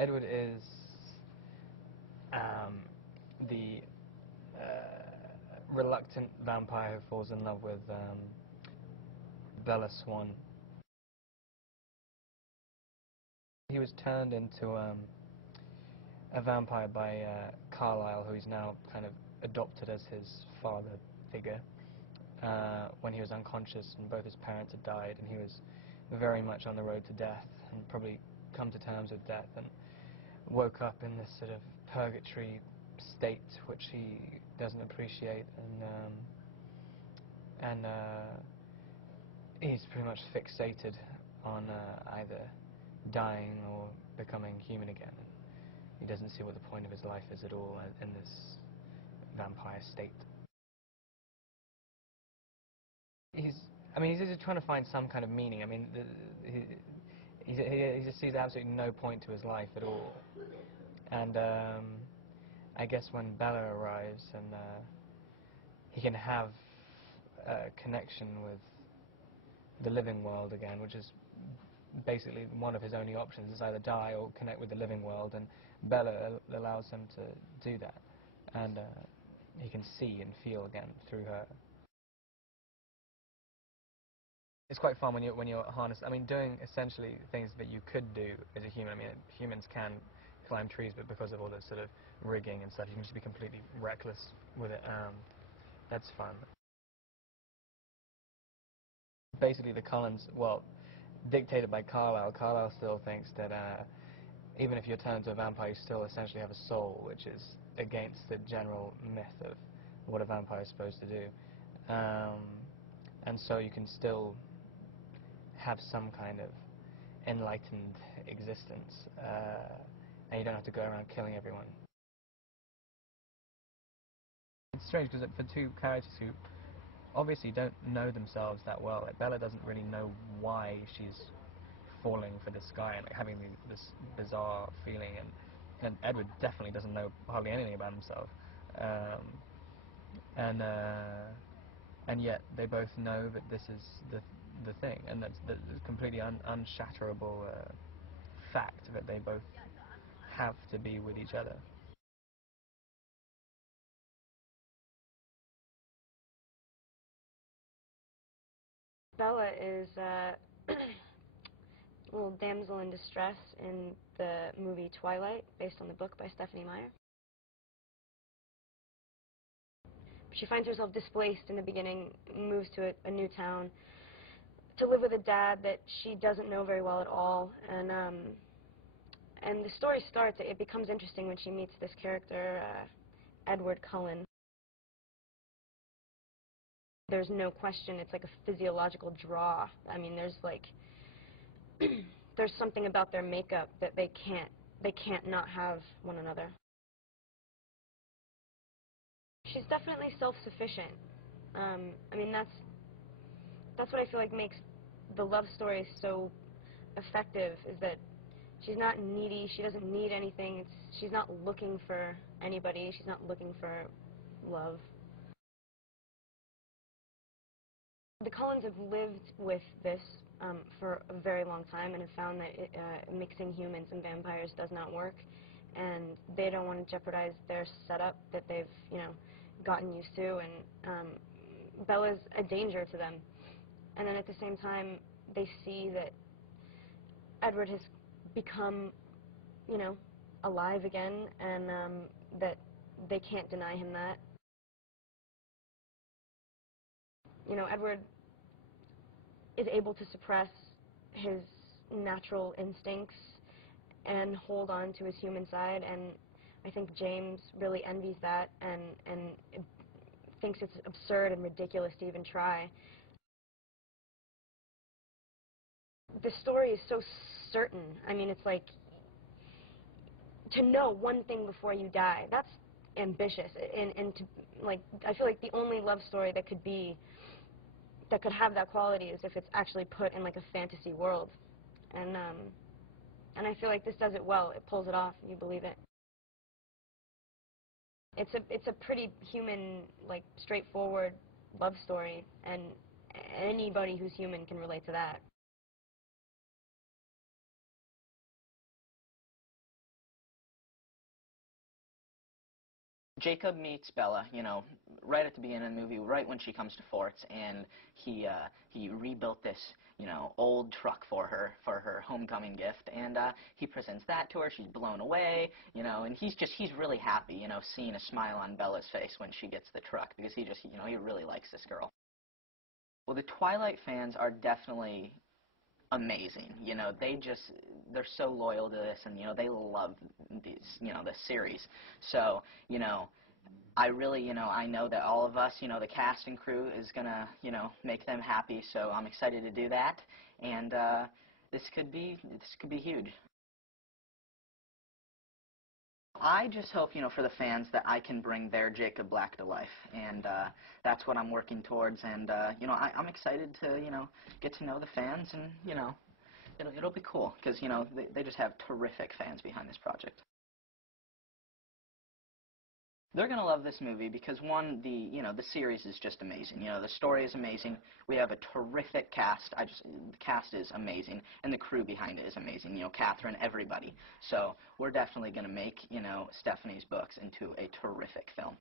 Edward is the reluctant vampire who falls in love with Bella Swan. He was turned into a vampire by Carlisle, who he's now kind of adopted as his father figure, when he was unconscious and both his parents had died, and he was very much on the road to death and probably come to terms with death, and woke up in this sort of purgatory state which he doesn't appreciate, and he's pretty much fixated on either dying or becoming human again. He doesn't see what the point of his life is at all in this vampire state. He's just trying to find some kind of meaning. I mean, he just sees absolutely no point to his life at all. And I guess when Bella arrives and he can have a connection with the living world again, which is basically one of his only options, is either die or connect with the living world, and Bella allows him to do that, and he can see and feel again through her. It's quite fun when you're harnessed. I mean, doing essentially things that you could do as a human. I mean, humans can climb trees, but because of all this sort of rigging and stuff, you can just be completely reckless with it. That's fun. Basically, the Cullens, well, dictated by Carlisle. Carlisle still thinks that even if you're turned into a vampire, you still essentially have a soul, which is against the general myth of what a vampire is supposed to do. And so you can still have some kind of enlightened existence, and you don't have to go around killing everyone. It's strange because for two characters who obviously don't know themselves that well, like Bella doesn't really know why she's falling for this guy and like, having this bizarre feeling, and Edward definitely doesn't know hardly anything about himself, and yet they both know that this is the thing, and that's the completely unshatterable fact that they both have to be with each other. Bella is a little damsel in distress in the movie Twilight, based on the book by Stephanie Meyer. She finds herself displaced in the beginning, moves to a new town to live with a dad that she doesn't know very well at all, and the story starts, it becomes interesting when she meets this character, Edward Cullen. There's no question, it's like a physiological draw. I mean, there's like, there's something about their makeup that they can't not have one another. She's definitely self-sufficient. I mean, that's what I feel like makes the love story so effective, is that she's not needy, she doesn't need anything, she's not looking for anybody, she's not looking for love. The Cullens have lived with this for a very long time and have found that mixing humans and vampires does not work, and they don't want to jeopardize their setup that they've, gotten used to, and Bella's a danger to them. And then at the same time, they see that Edward has become, alive again, and that they can't deny him that. Edward is able to suppress his natural instincts and hold on to his human side, and I think James really envies that and thinks it's absurd and ridiculous to even try. The story is so certain. I mean, it's like, to know one thing before you die, that's ambitious, and to, like, I feel like the only love story that could have that quality is if it's actually put in like a fantasy world, and I feel like this does it well. It pulls it off. You believe it. It's a pretty human, like, straightforward love story, and anybody who's human can relate to that. Jacob meets Bella, you know, right at the beginning of the movie, right when she comes to Forts, and he rebuilt this, you know, old truck for her homecoming gift, and he presents that to her. She's blown away, you know, and he's really happy, you know, seeing a smile on Bella's face when she gets the truck, because you know, he really likes this girl. Well, the Twilight fans are definitely amazing. You know, they're so loyal to this, and you know, they love these, you know, the series. So, you know, I really, you know, I know that all of us, you know, the cast and crew is gonna, you know, make them happy. So I'm excited to do that, and this could be huge. I just hope, you know, for the fans that I can bring their Jacob Black to life, and that's what I'm working towards. And you know, I'm excited to, you know, get to know the fans, and you know, it'll be cool because you know they just have terrific fans behind this project. They're gonna love this movie because one, the series is just amazing. You know, the story is amazing. We have a terrific cast. The cast is amazing, and the crew behind it is amazing. You know, Catherine, everybody. So we're definitely gonna make, you know, Stephanie's books into a terrific film.